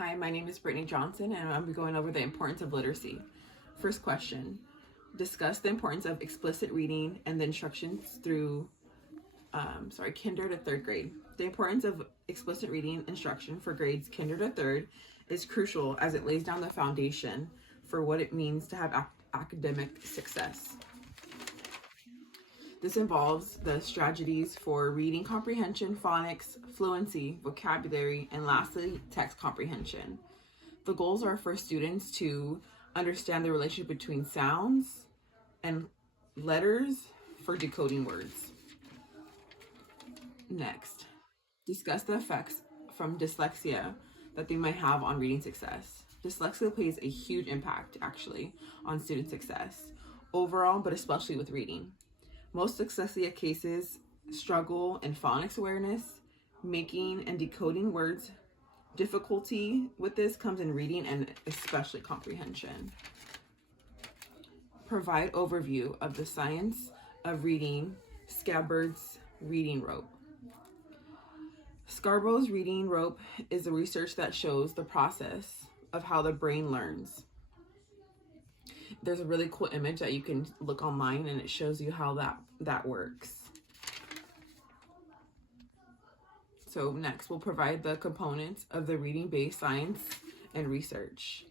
Hi, my name is Brittany Johnson, and I'll be going over the importance of literacy. First question, discuss the importance of explicit reading and the instructions through, kinder to third grade. The importance of explicit reading instruction for grades kinder to third is crucial as it lays down the foundation for what it means to have academic success. This involves the strategies for reading comprehension, phonics, fluency, vocabulary, and lastly, text comprehension. The goals are for students to understand the relationship between sounds and letters for decoding words. Next, discuss the effects from dyslexia that they might have on reading success. Dyslexia plays a huge impact, actually, on student success overall, but especially with reading. Most dyslexia cases struggle in phonics awareness, making and decoding words. Difficulty with this comes in reading and especially comprehension. Provide overview of the science of reading, Scabbard's reading rope. Scarborough's reading rope is the research that shows the process of how the brain learns. There's a really cool image that you can look online and it shows you how that works. So next, we'll provide the components of the reading-based science and research.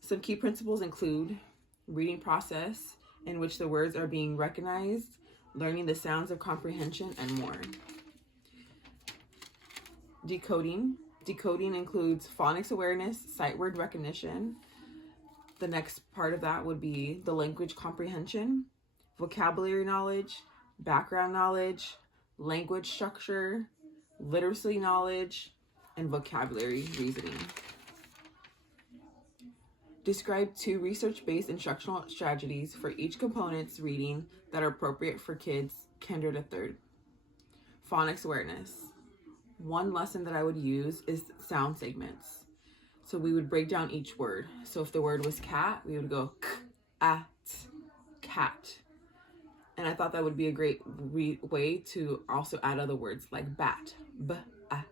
Some key principles include reading process in which the words are being recognized, learning the sounds of comprehension, and more. Decoding. Decoding includes phonics awareness, sight word recognition. The next part of that would be the language comprehension, vocabulary knowledge, background knowledge, language structure, literacy knowledge, and vocabulary reasoning. Describe 2 research-based instructional strategies for each component's reading that are appropriate for kids kinder to third. Phonics awareness. One lesson that I would use is sound segments. So we would break down each word. So if the word was cat, we would go k-at, cat. And I thought that would be a great way to also add other words like bat, b-at,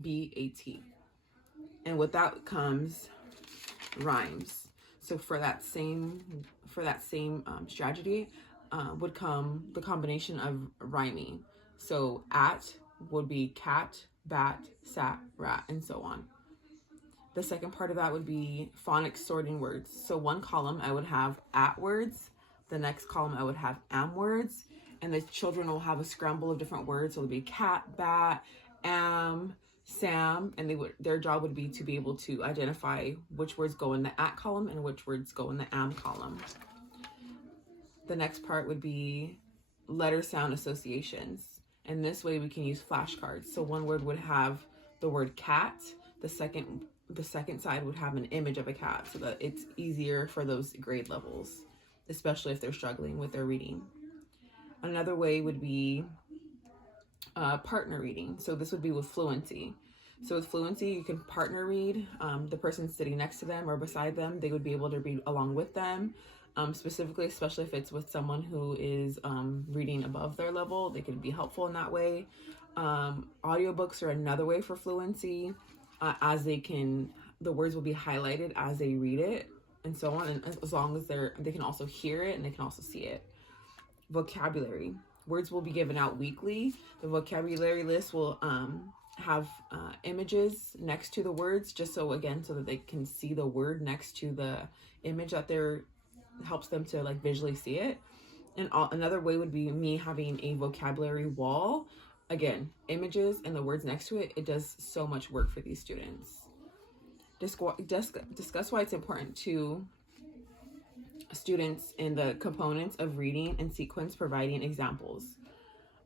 b-a-t. And with that comes rhymes. So for that same strategy would come the combination of rhyming. So at would be cat, bat, sat, rat, and so on. The second part of that would be phonics sorting words. So one column I would have at words, the next column I would have am words, and the children will have a scramble of different words. So it would be cat, bat, am, sam, and their job would be to be able to identify which words go in the at column and which words go in the am column. The next part would be letter sound associations. And this way we can use flashcards. So one word would have the word cat, the second side would have an image of a cat so that it's easier for those grade levels, especially if they're struggling with their reading. Another way would be partner reading. So this would be with fluency. So with fluency, you can partner read. The person sitting next to them or beside them, they would be able to read along with them. Specifically, especially if it's with someone who is reading above their level, they can be helpful in that way. Audiobooks are another way for fluency. As the words will be highlighted as they read it and so on, and as long as they can also hear it and they can also see it. Vocabulary. Words will be given out weekly. The vocabulary list will have images next to the words, just so that they can see the word next to the image that helps them to like visually see it. And another way would be me having a vocabulary wall. Again, images and the words next to it, it does so much work for these students. Discuss why it's important to students in the components of reading and sequence, providing examples.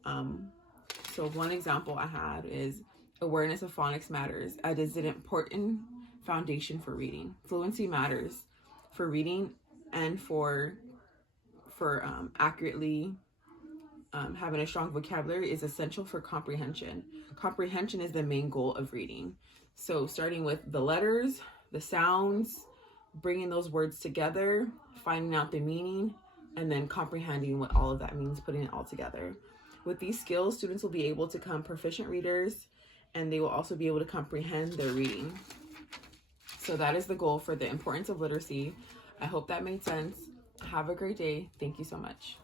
So one example I had is awareness of phonics matters as it is an important foundation for reading. Fluency matters for reading and for accurately having a strong vocabulary is essential for comprehension. Comprehension is the main goal of reading. So starting with the letters, the sounds, bringing those words together, finding out the meaning, and then comprehending what all of that means, putting it all together. With these skills, students will be able to become proficient readers, and they will also be able to comprehend their reading. So that is the goal for the importance of literacy. I hope that made sense. Have a great day. Thank you so much.